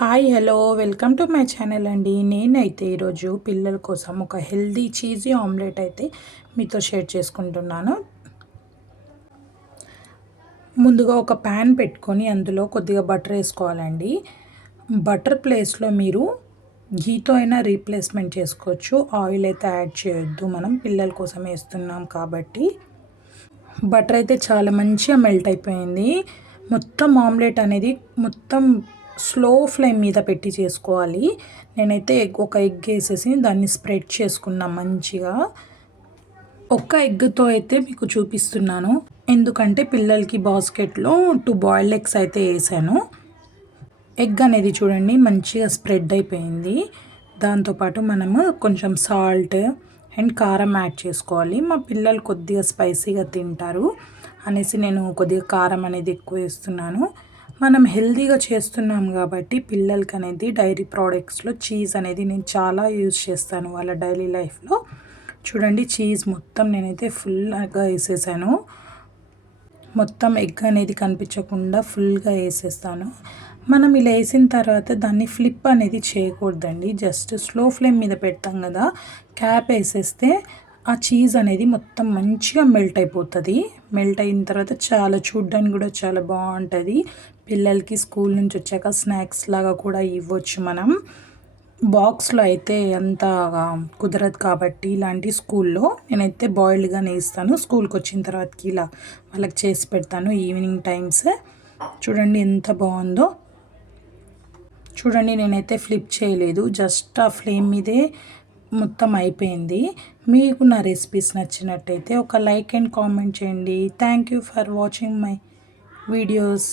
Hi hello welcome to my channel అండి. నేనైతే ఈరోజు పిల్లల కోసం ఒక హెల్దీ చీజీ ఆమ్లెట్ అయితే మీతో షేర్ చేసుకుంటున్నాను. ముందుగా ఒక ప్యాన్ పెట్టుకొని అందులో కొద్దిగా బటర్ వేసుకోవాలండి. బటర్ ప్లేస్లో మీరు ఘీతో అయినా రీప్లేస్మెంట్ చేసుకోవచ్చు. ఆయిల్ అయితే యాడ్ చేయొద్దు, మనం పిల్లల కోసం వేస్తున్నాం కాబట్టి. బటర్ అయితే చాలా మంచిగా మెల్ట్ అయిపోయింది. మొత్తం ఆమ్లెట్ అనేది మొత్తం స్లో ఫ్లేమ్ మీద పెట్టి చేసుకోవాలి. నేనైతే ఒక ఎగ్ వేసేసి దాన్ని స్ప్రెడ్ చేసుకున్నా మంచిగా. ఒక్క ఎగ్తో అయితే మీకు చూపిస్తున్నాను, ఎందుకంటే పిల్లలకి బాస్కెట్లో 2 బాయిల్డ్ ఎగ్స్ అయితే వేసాను. ఎగ్ అనేది చూడండి మంచిగా స్ప్రెడ్ అయిపోయింది. దాంతోపాటు మనము కొంచెం సాల్ట్ అండ్ కారం యాడ్ చేసుకోవాలి. మా పిల్లలు కొద్దిగా స్పైసీగా తింటారు అనేసి నేను కొద్దిగా కారం అనేది ఎక్కువ వేస్తున్నాను. మనం హెల్తీగా చేస్తున్నాం కాబట్టి పిల్లలకి అనేది డైరీ ప్రోడక్ట్స్లో చీజ్ అనేది నేను చాలా యూజ్ చేస్తాను వాళ్ళ డైలీ లైఫ్లో. చూడండి చీజ్ మొత్తం నేనైతే ఫుల్గా వేసేసాను. మొత్తం ఎగ్ అనేది కనిపించకుండా ఫుల్గా వేసేస్తాను. మనం ఇలా వేసిన తర్వాత దాన్ని ఫ్లిప్ అనేది చేయకూడదండి. జస్ట్ స్లో ఫ్లేమ్ మీద పెడతాం కదా, క్యాప్ వేసేస్తే ఆ చీజ్ అనేది మొత్తం మంచిగా మెల్ట్ అయిపోతుంది. మెల్ట్ అయిన తర్వాత చాలా చూడ్డానికి కూడా చాలా బాగుంటుంది. పిల్లలకి స్కూల్ నుంచి వచ్చాక స్నాక్స్ లాగా కూడా ఇవ్వచ్చు మనం. బాక్స్లో అయితే అంత కుదరదు కాబట్టి ఇలాంటి స్కూల్లో నేనైతే బాయిల్డ్గానే ఇస్తాను. స్కూల్కి వచ్చిన తర్వాతకి ఇలా వాళ్ళకి చేసి పెడతాను ఈవినింగ్ టైమ్స్. చూడండి ఎంత బాగుందో. చూడండి నేనైతే ఫ్లిప్ చేయలేదు, జస్ట్ ఆ ఫ్లేమ్ మీదే మొత్తం అయిపోయింది. మీకు నా రెసిపీస్ నచ్చినట్టయితే ఒక లైక్ అండ్ కామెంట్ చేయండి. Thank you for watching my videos.